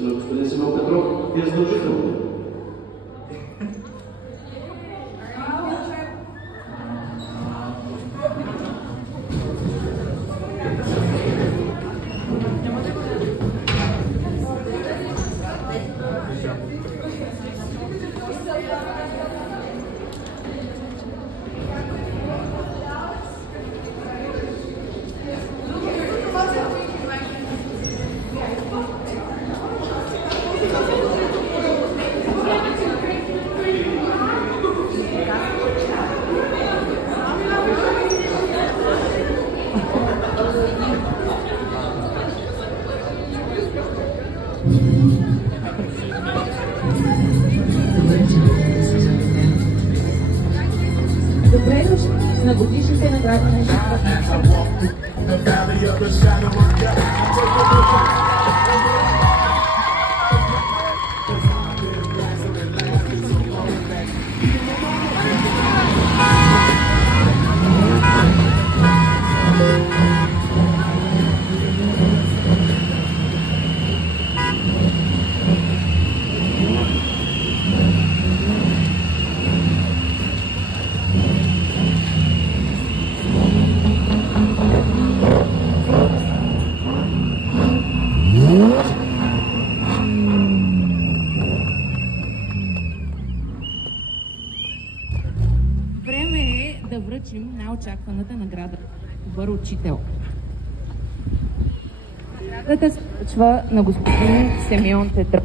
на господин Симеон Петров е задължително. Добре дошли на годишните награди на живота. Време е да връчим най-очакваната награда „Добър учител“. Наградата се връчва на господин Симеон Петров.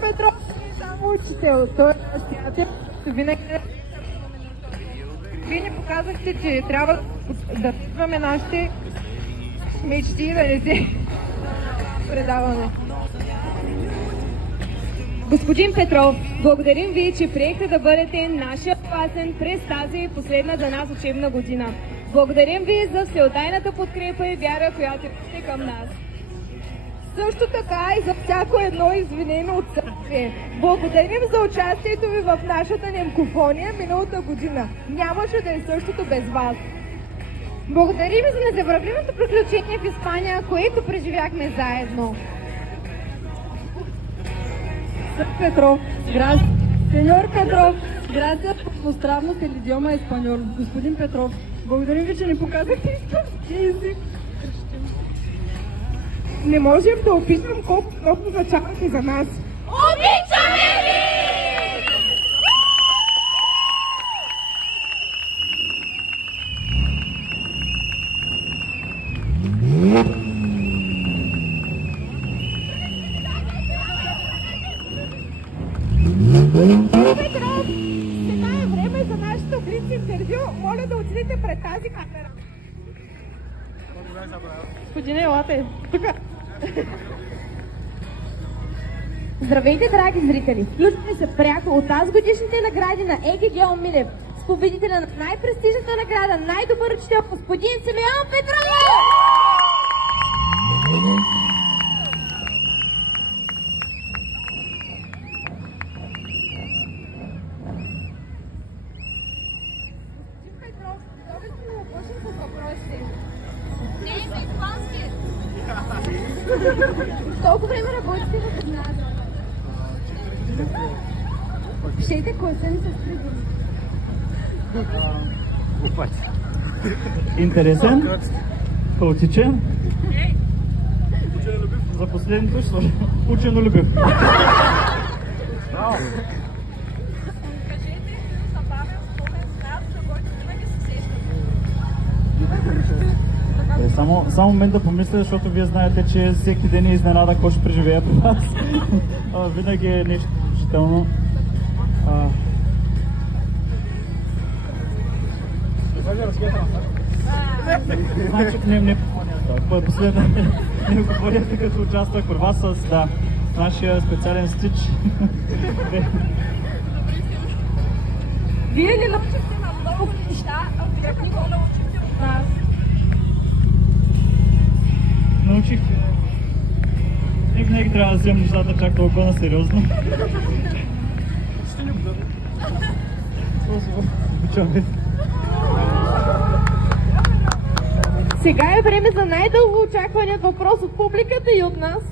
Петров е само учител, той е наш приятел, винаги. Вие ни показахте, че трябва да следваме нашите мечти и да не се предаваме. Господин Петров, благодарим ви, че приехте да бъдете нашия класен през тази последна за нас учебна година. Благодарим ви за всеотдайната подкрепа и вяра, която имате към нас. Също така и за всяко едно извинено от сърце. Благодарим за участието ви в нашата немкофония миналата година. Нямаше да е същото без вас. Благодарим за незабравимото приключение в Испания, което преживяхме заедно. Петров, сеньор Петров, gracias por mostrarnos el idioma español. Господин Петров, благодарим ви, че ни показахте испански език. Не можем да опишем колко много означавате за нас. Обичаме ви! Петров, сега е време за нашето блиц интервю. Моля да отидете пред тази камера. Господине, елате. Здравейте, драги зрители! Включваме се пряко от тази годишните награди на ЕГГ Милев с победителя на най-престижната награда, най-добър учител, господин Симеон Петров! Толкова време работите в нас. Пишете класен с предимство. Интересен, хаотичен, за последното ще ученолюбив. Само момент да помисля, защото вие знаете, че всеки ден е изненада какво ще преживея при вас. Винаги е нещо положително. Значи не последната като участвах при вас с нашия специален стич. Вие ли научихте на много неща, а вие не го научихте от нас? Научих. не винаги трябва да вземем нещата чак толкова на сериозно. Сега е време за най-дълго очакваният въпрос от публиката и от нас.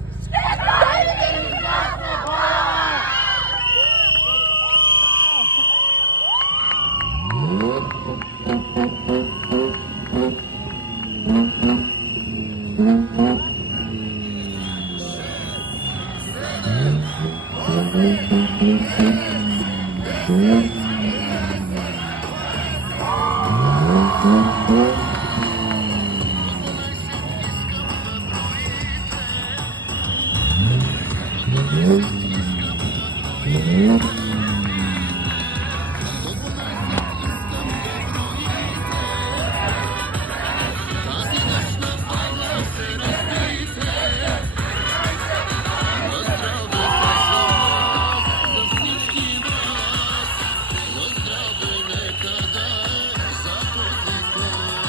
Mm-hmm.